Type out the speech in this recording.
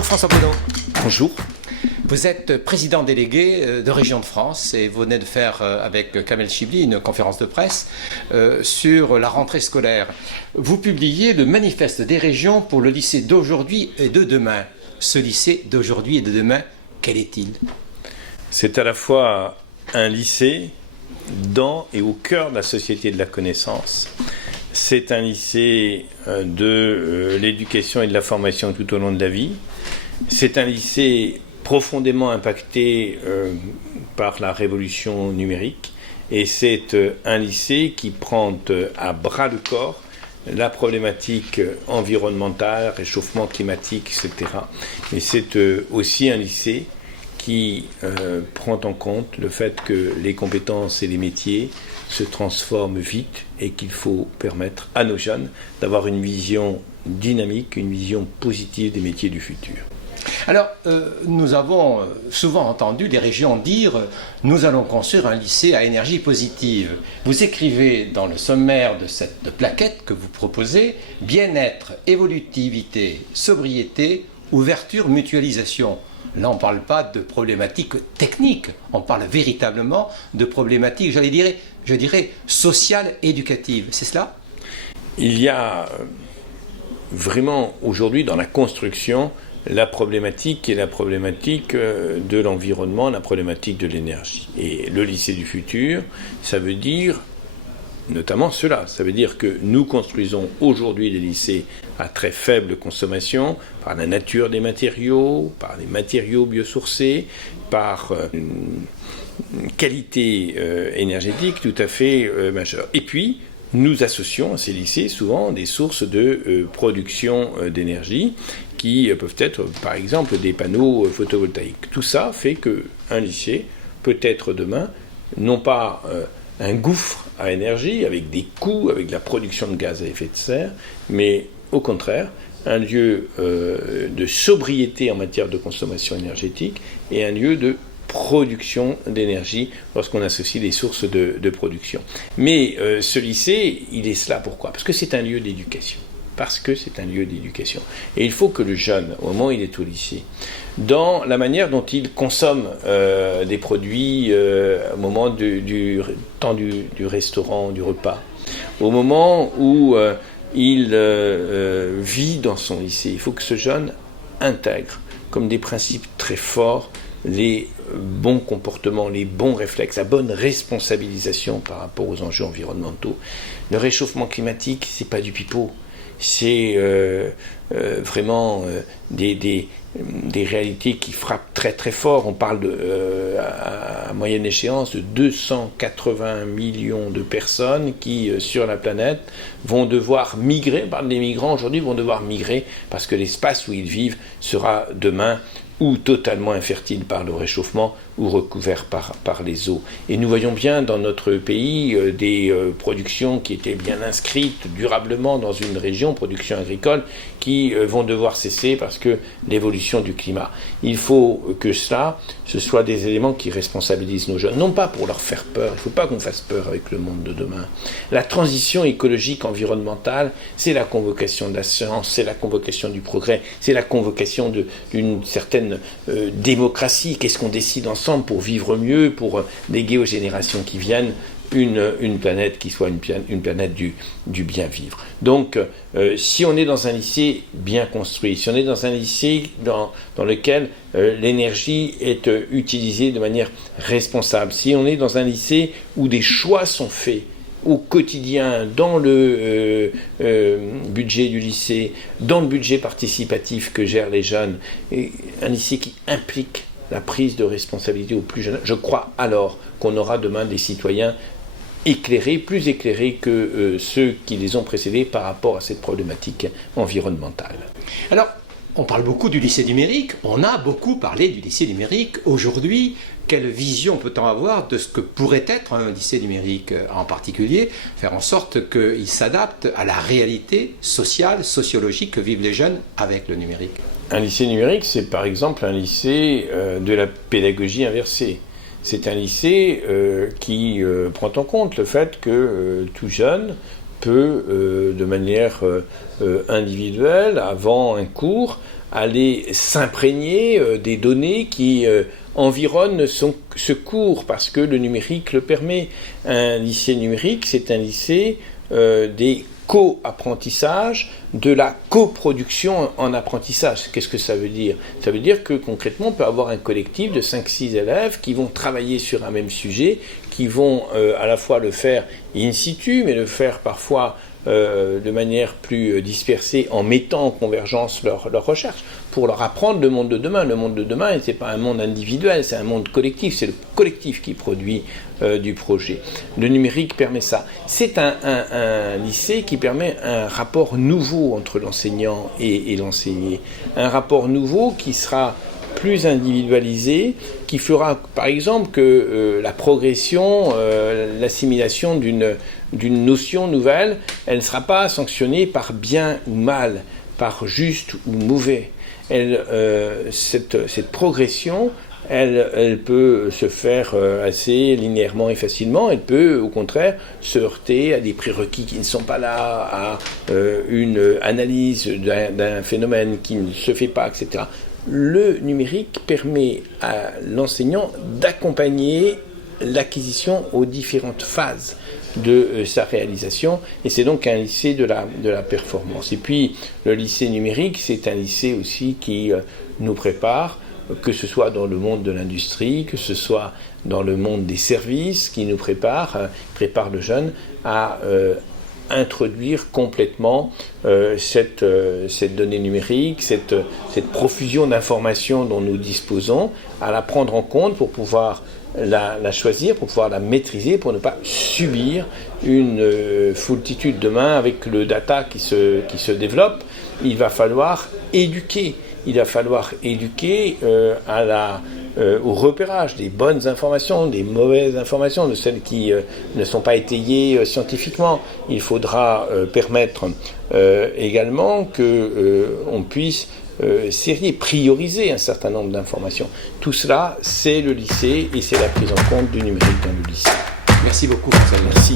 Bonjour François Bonneau. Bonjour. Vous êtes président délégué de Région de France et vous venez de faire avec Kamel Chibli une conférence de presse sur la rentrée scolaire. Vous publiez le manifeste des régions pour le lycée d'aujourd'hui et de demain. Ce lycée d'aujourd'hui et de demain, quel est-il ? C'est à la fois un lycée dans et au cœur de la société de la connaissance. C'est un lycée de l'éducation et de la formation tout au long de la vie. C'est un lycée profondément impacté par la révolution numérique et c'est un lycée qui prend à bras le corps la problématique environnementale, réchauffement climatique, etc. Mais c'est aussi un lycée qui prend en compte le fait que les compétences et les métiers se transforment vite et qu'il faut permettre à nos jeunes d'avoir une vision dynamique, une vision positive des métiers du futur. Alors, nous avons souvent entendu des régions dire « Nous allons construire un lycée à énergie positive ». Vous écrivez dans le sommaire de cette plaquette que vous proposez « Bien-être, évolutivité, sobriété, ouverture, mutualisation ». Là, on ne parle pas de problématiques techniques, on parle véritablement de problématiques, je dirais sociales, éducatives. C'est cela ? Il y a vraiment aujourd'hui dans la construction la problématique qui est la problématique de l'environnement, la problématique de l'énergie. Et le lycée du futur, ça veut dire notamment cela. Ça veut dire que nous construisons aujourd'hui des lycées à très faible consommation, par la nature des matériaux, par des matériaux biosourcés, par une qualité énergétique tout à fait majeure. Et puis, nous associons à ces lycées souvent des sources de production d'énergie qui peuvent être, par exemple, des panneaux photovoltaïques. Tout ça fait qu'un lycée peut être demain, non pas un gouffre à énergie, avec des coûts, avec la production de gaz à effet de serre, mais au contraire, un lieu de sobriété en matière de consommation énergétique et un lieu de production d'énergie lorsqu'on associe les sources de production. Mais ce lycée, il est cela pourquoi ? Parce que c'est un lieu d'éducation. Et il faut que le jeune, au moment où il est au lycée, dans la manière dont il consomme des produits au moment du temps du restaurant, du repas, au moment où il vit dans son lycée, il faut que ce jeune intègre comme des principes très forts les bons comportements, les bons réflexes, la bonne responsabilisation par rapport aux enjeux environnementaux. Le réchauffement climatique, c'est pas du pipeau. C'est vraiment des réalités qui frappent très très fort. On parle à moyenne échéance de 280 millions de personnes qui, sur la planète, vont devoir migrer. On parle des migrants aujourd'hui, vont devoir migrer parce que l'espace où ils vivent sera demain ou totalement infertile par le réchauffement, ou recouvert par les eaux. Et nous voyons bien dans notre pays des productions qui étaient bien inscrites durablement dans une région, production agricole, qui vont devoir cesser parce que l'évolution du climat. Il faut que cela, ce soit des éléments qui responsabilisent nos jeunes, non pas pour leur faire peur, il ne faut pas qu'on fasse peur avec le monde de demain. La transition écologique environnementale, c'est la convocation de la science, c'est la convocation du progrès, c'est la convocation d'une certaine démocratie. Qu'est-ce qu'on décide ensemble pour vivre mieux, pour léguer aux générations qui viennent une planète qui soit une planète du bien vivre. Donc, si on est dans un lycée bien construit, si on est dans un lycée dans lequel l'énergie est utilisée de manière responsable, si on est dans un lycée où des choix sont faits au quotidien, dans le budget du lycée, dans le budget participatif que gèrent les jeunes, et un lycée qui implique la prise de responsabilité aux plus jeunes, je crois alors qu'on aura demain des citoyens éclairés, plus éclairés que ceux qui les ont précédés par rapport à cette problématique environnementale. Alors, on parle beaucoup du lycée numérique, on a beaucoup parlé du lycée numérique. Aujourd'hui, quelle vision peut-on avoir de ce que pourrait être un lycée numérique en particulier, faire en sorte qu'il s'adapte à la réalité sociale, sociologique que vivent les jeunes avec le numérique ? Un lycée numérique, c'est par exemple un lycée de la pédagogie inversée. C'est un lycée qui prend en compte le fait que tout jeune peut, de manière individuelle, avant un cours, aller s'imprégner des données qui environnent ce cours, parce que le numérique le permet. Un lycée numérique, c'est un lycée des co-apprentissage, de la coproduction en apprentissage. Qu'est-ce que ça veut dire? Ça veut dire que concrètement, on peut avoir un collectif de 5-6 élèves qui vont travailler sur un même sujet, qui vont à la fois le faire in situ, mais le faire parfois de manière plus dispersée en mettant en convergence leurs recherches pour leur apprendre le monde de demain. Le monde de demain, ce n'est pas un monde individuel, c'est un monde collectif, c'est le collectif qui produit du projet. Le numérique permet ça. C'est un lycée qui permet un rapport nouveau entre l'enseignant et l'enseigné. Un rapport nouveau qui sera plus individualisé, qui fera par exemple que la progression, l'assimilation d'une notion nouvelle, elle ne sera pas sanctionnée par bien ou mal, par juste ou mauvais. Cette progression, elle peut se faire assez linéairement et facilement. Elle peut, au contraire, se heurter à des prérequis qui ne sont pas là, à une analyse d'un phénomène qui ne se fait pas, etc. Le numérique permet à l'enseignant d'accompagner l'acquisition aux différentes phases de sa réalisation, et c'est donc un lycée de la performance. Et puis le lycée numérique, c'est un lycée aussi qui nous prépare, que ce soit dans le monde de l'industrie, que ce soit dans le monde des services, qui nous prépare le jeune à introduire complètement cette donnée numérique, cette profusion d'informations dont nous disposons, à la prendre en compte pour pouvoir la choisir, pour pouvoir la maîtriser, pour ne pas subir une foultitude demain avec le data qui se développe. Il va falloir éduquer. Il va falloir éduquer au repérage des bonnes informations, des mauvaises informations, de celles qui ne sont pas étayées scientifiquement. Il faudra permettre également qu'on puisse sérier, prioriser un certain nombre d'informations. Tout cela, c'est le lycée et c'est la prise en compte du numérique dans le lycée. Merci beaucoup, François. Merci.